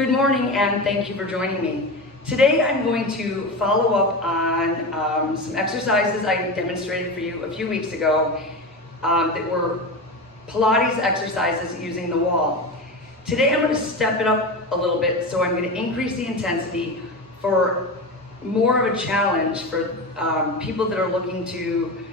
Good morning and thank you for joining me. Today I'm going to follow up on some exercises I demonstrated for you a few weeks ago that were Pilates exercises using the wall. Today I'm going to step it up a little bit, so I'm going to increase the intensity for more of a challenge for people that are looking to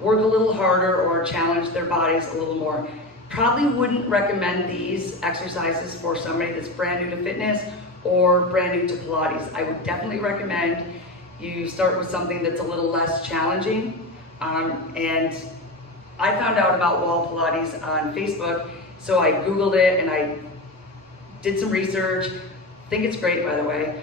work a little harder or challenge their bodies a little more. Probably wouldn't recommend these exercises for somebody that's brand new to fitness or brand new to Pilates. I would definitely recommend you start with something that's a little less challenging. And I found out about wall Pilates on Facebook, so I Googled it and I did some research. I think it's great, by the way.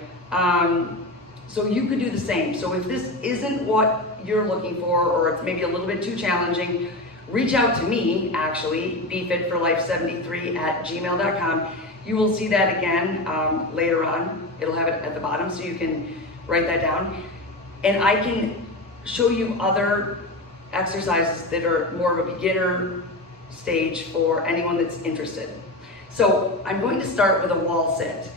So you could do the same. So if this isn't what you're looking for, or it's maybe a little bit too challenging, reach out to me, actually, befitforlife73@gmail.com. You will see that again later on. It'll have it at the bottom, so you can write that down. And I can show you other exercises that are more of a beginner stage for anyone that's interested. So I'm going to start with a wall sit.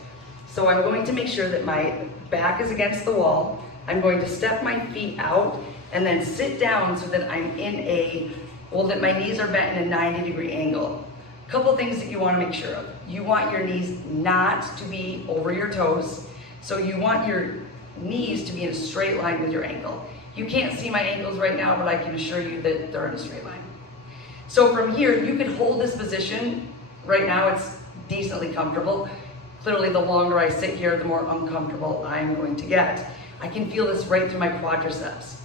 So I'm going to make sure that my back is against the wall. I'm going to step my feet out and then sit down so that I'm in that my knees are bent in a 90-degree angle. A couple things that you want to make sure of. You want your knees not to be over your toes. So you want your knees to be in a straight line with your ankle. You can't see my ankles right now, but I can assure you that they're in a straight line. So from here, you can hold this position. Right now it's decently comfortable. Clearly, the longer I sit here, the more uncomfortable I'm going to get. I can feel this right through my quadriceps.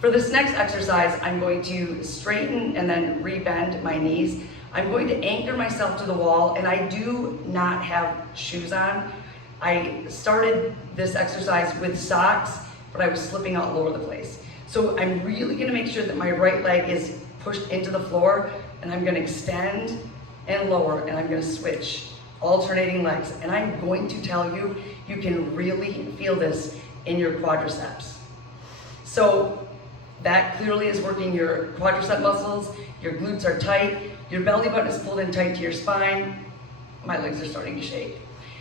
For this next exercise, I'm going to straighten and then rebend my knees. I'm going to anchor myself to the wall, and I do not have shoes on. I started this exercise with socks, but I was slipping all over the place. So I'm really gonna make sure that my right leg is pushed into the floor, and I'm gonna extend and lower, and I'm gonna switch, alternating legs. And I'm going to tell you, you can really feel this in your quadriceps. So that clearly is working your quadricep muscles, your glutes are tight, your belly button is pulled in tight to your spine. My legs are starting to shake.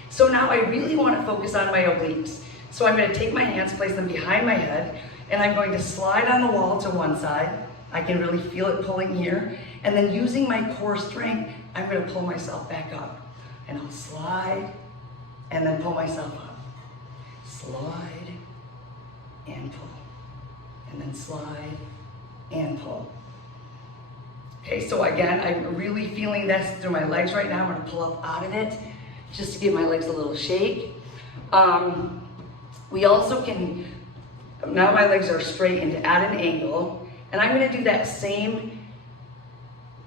So now I really want to focus on my obliques. So I'm going to take my hands, place them behind my head, and I'm going to slide on the wall to one side. I can really feel it pulling here. And then using my core strength, I'm going to pull myself back up. And I'll slide and then pull myself up. Slide and pull. And then slide and pull. Okay, so again, I'm really feeling this through my legs right now. I'm gonna pull up out of it just to give my legs a little shake. We also can, now my legs are straight and at an angle, and I'm gonna do that same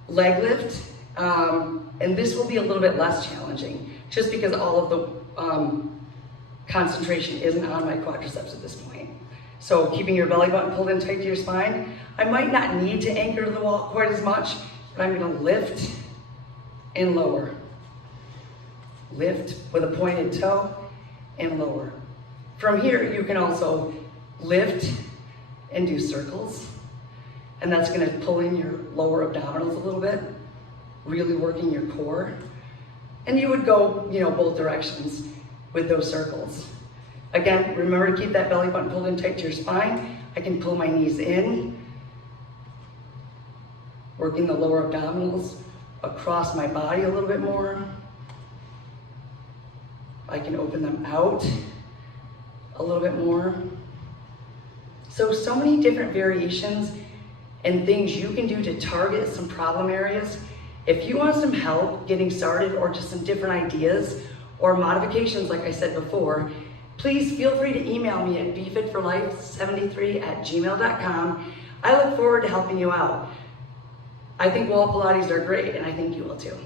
leg lift, and this will be a little bit less challenging, just because all of the concentration isn't on my quadriceps at this point. So keeping your belly button pulled in tight to your spine. I might not need to anchor to the wall quite as much, but I'm gonna lift and lower. Lift with a pointed toe and lower. From here, you can also lift and do circles. And that's gonna pull in your lower abdominals a little bit, really working your core. And you would go, both directions with those circles. Again, remember to keep that belly button pulled in tight to your spine. I can pull my knees in, working the lower abdominals across my body a little bit more. I can open them out a little bit more. So many different variations and things you can do to target some problem areas. If you want some help getting started or just some different ideas or modifications, like I said before, please feel free to email me at befitforlife73@gmail.com. I look forward to helping you out. I think wall Pilates are great, and I think you will too.